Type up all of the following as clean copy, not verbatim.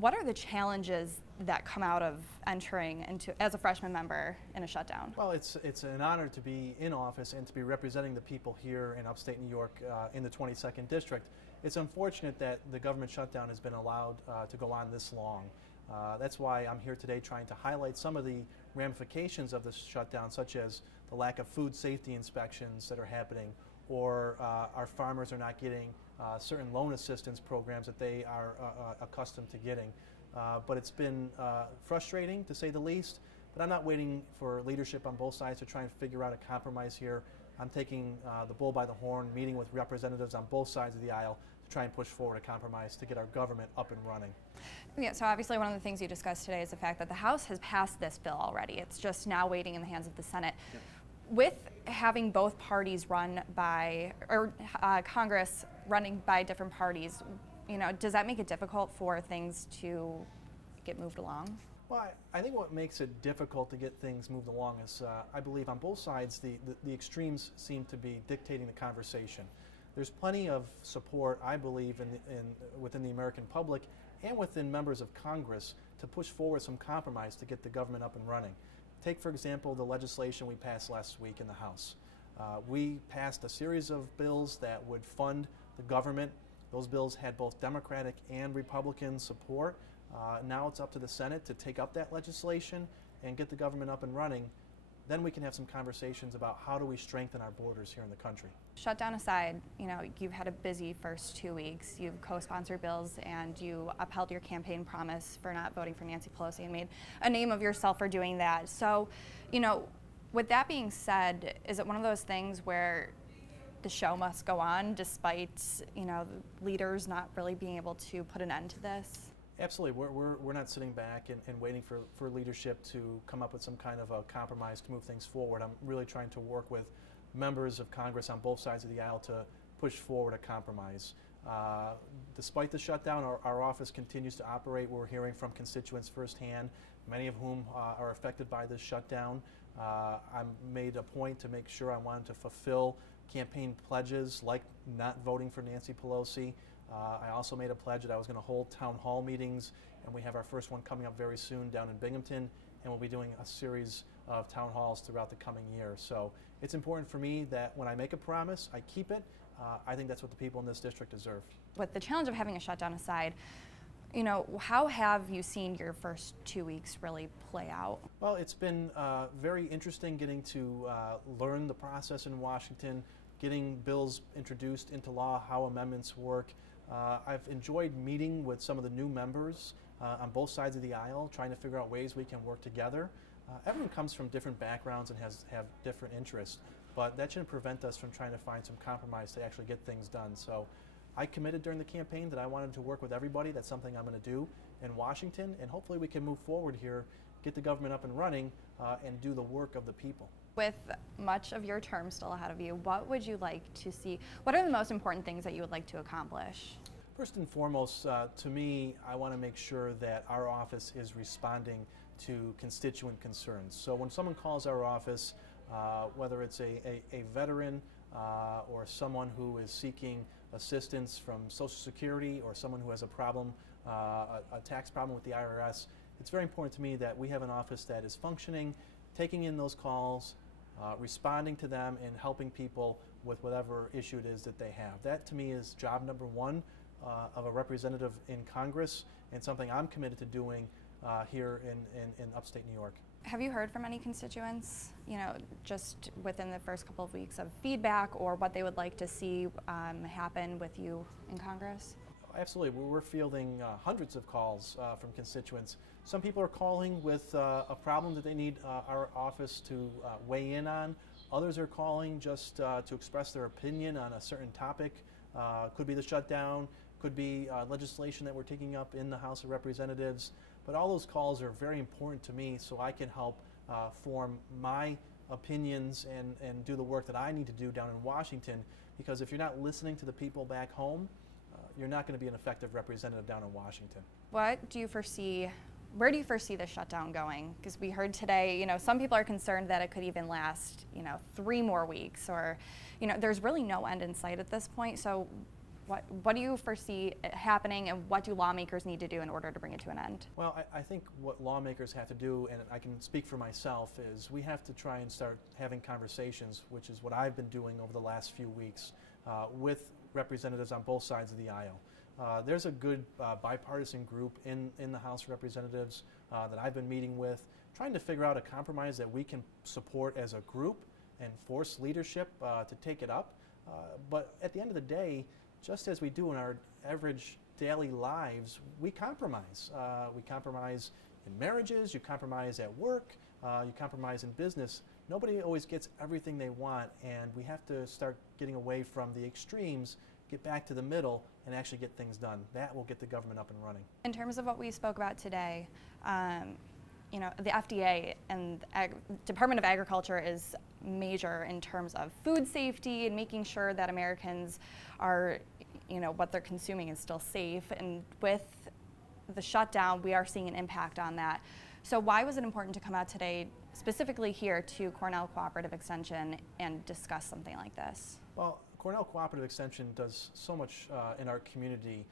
What are the challenges that come out of entering into, as a freshman member, in a shutdown? Well, it's an honor to be in office and to be representing the people here in upstate New York in the 22nd District. It's unfortunate that the government shutdown has been allowed to go on this long. That's why I'm here today trying to highlight some of the ramifications of this shutdown, such as the lack of food safety inspections that are happening, or our farmers are not getting certain loan assistance programs that they are accustomed to getting. But it's been frustrating, to say the least, but I'm not waiting for leadership on both sides to try and figure out a compromise here. I'm taking the bull by the horn, meeting with representatives on both sides of the aisle to try and push forward a compromise to get our government up and running. Yeah, so obviously one of the things you discussed today is the fact that the House has passed this bill already. It's just now waiting in the hands of the Senate. Yep. With having both parties run by, or Congress running by different parties, does that make it difficult for things to get moved along? Well, I think what makes it difficult to get things moved along is, I believe on both sides, the extremes seem to be dictating the conversation. There's plenty of support, I believe, within the American public and within members of Congress to push forward some compromise to get the government up and running. Take, for example, the legislation we passed last week in the House. We passed a series of bills that would fund the government. Those bills had both Democratic and Republican support. Now it's up to the Senate to take up that legislation and get the government up and running. Then we can have some conversations about how do we strengthen our borders here in the country. Shutdown aside, you've had a busy first 2 weeks. You've co-sponsored bills and you upheld your campaign promise for not voting for Nancy Pelosi and made a name of yourself for doing that. So, with that being said, is it one of those things where the show must go on despite, leaders not really being able to put an end to this? Absolutely. We're not sitting back and waiting for leadership to come up with some kind of a compromise to move things forward. I'm really trying to work with members of Congress on both sides of the aisle to push forward a compromise. Despite the shutdown, our office continues to operate. We're hearing from constituents firsthand, many of whom are affected by this shutdown. I made a point to make sure I wanted to fulfill campaign pledges like not voting for Nancy Pelosi. I also made a pledge that I was going to hold town hall meetings, and we have our first one coming up very soon down in Binghamton, and we'll be doing a series of town halls throughout the coming year. So it's important for me that when I make a promise, I keep it. I think that's what the people in this district deserve. With the challenge of having a shutdown aside, how have you seen your first 2 weeks really play out? Well, it's been very interesting getting to learn the process in Washington, getting bills introduced into law, how amendments work. I've enjoyed meeting with some of the new members on both sides of the aisle, trying to figure out ways we can work together. Everyone comes from different backgrounds and have different interests, but that shouldn't prevent us from trying to find some compromise to actually get things done. So I committed during the campaign that I wanted to work with everybody. That's something I'm going to do in Washington, and hopefully we can move forward here, get the government up and running, and do the work of the people. With much of your term still ahead of you, what would you like to see? What are the most important things that you would like to accomplish? First and foremost, to me, I want to make sure that our office is responding to constituent concerns. So when someone calls our office, whether it's a veteran or someone who is seeking assistance from Social Security or someone who has a problem, a tax problem with the IRS, it's very important to me that we have an office that is functioning, taking in those calls, responding to them, and helping people with whatever issue it is that they have. That, to me, is job number one of a representative in Congress, and something I'm committed to doing here in upstate New York. Have you heard from any constituents, just within the first couple of weeks, of feedback or what they would like to see happen with you in Congress? Absolutely. We're fielding hundreds of calls from constituents. Some people are calling with a problem that they need our office to weigh in on. Others are calling just to express their opinion on a certain topic. Could be the shutdown, could be legislation that we're taking up in the House of Representatives. But all those calls are very important to me, so I can help form my opinions and do the work that I need to do down in Washington. Because if you're not listening to the people back home, you're not going to be an effective representative down in Washington. What do you foresee? Where do you foresee the shutdown going? Because we heard today, some people are concerned that it could even last, 3 more weeks, or, there's really no end in sight at this point. So, What do you foresee happening, and what do lawmakers need to do in order to bring it to an end? Well, I think what lawmakers have to do, and I can speak for myself, is we have to try and start having conversations, which is what I've been doing over the last few weeks with representatives on both sides of the aisle. There's a good bipartisan group in the House of Representatives that I've been meeting with, trying to figure out a compromise that we can support as a group and force leadership to take it up. But at the end of the day, just as we do in our average daily lives, we compromise. We compromise in marriages, you compromise at work, you compromise in business. Nobody always gets everything they want, and we have to start getting away from the extremes, get back to the middle, and actually get things done. That will get the government up and running. In terms of what we spoke about today, you know, the FDA and Department of Agriculture is major in terms of food safety and making sure that Americans are, you know, what they're consuming is still safe. And with the shutdown, we are seeing an impact on that. So why was it important to come out today, specifically here to Cornell Cooperative Extension, and discuss something like this? Well, Cornell Cooperative Extension does so much in our community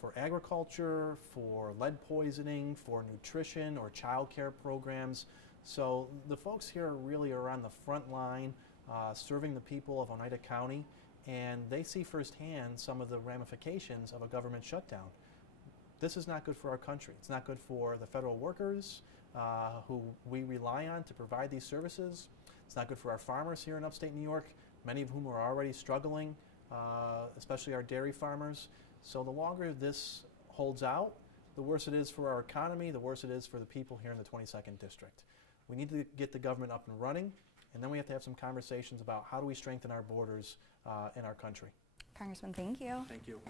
for agriculture, for lead poisoning, for nutrition or child care programs. So the folks here really are on the front line serving the people of Oneida County, and they see firsthand some of the ramifications of a government shutdown. This is not good for our country. It's not good for the federal workers who we rely on to provide these services. It's not good for our farmers here in upstate New York, many of whom are already struggling, especially our dairy farmers. So the longer this holds out, the worse it is for our economy, the worse it is for the people here in the 22nd District. We need to get the government up and running, and then we have to have some conversations about how do we strengthen our borders in our country. Congressman, thank you. Thank you.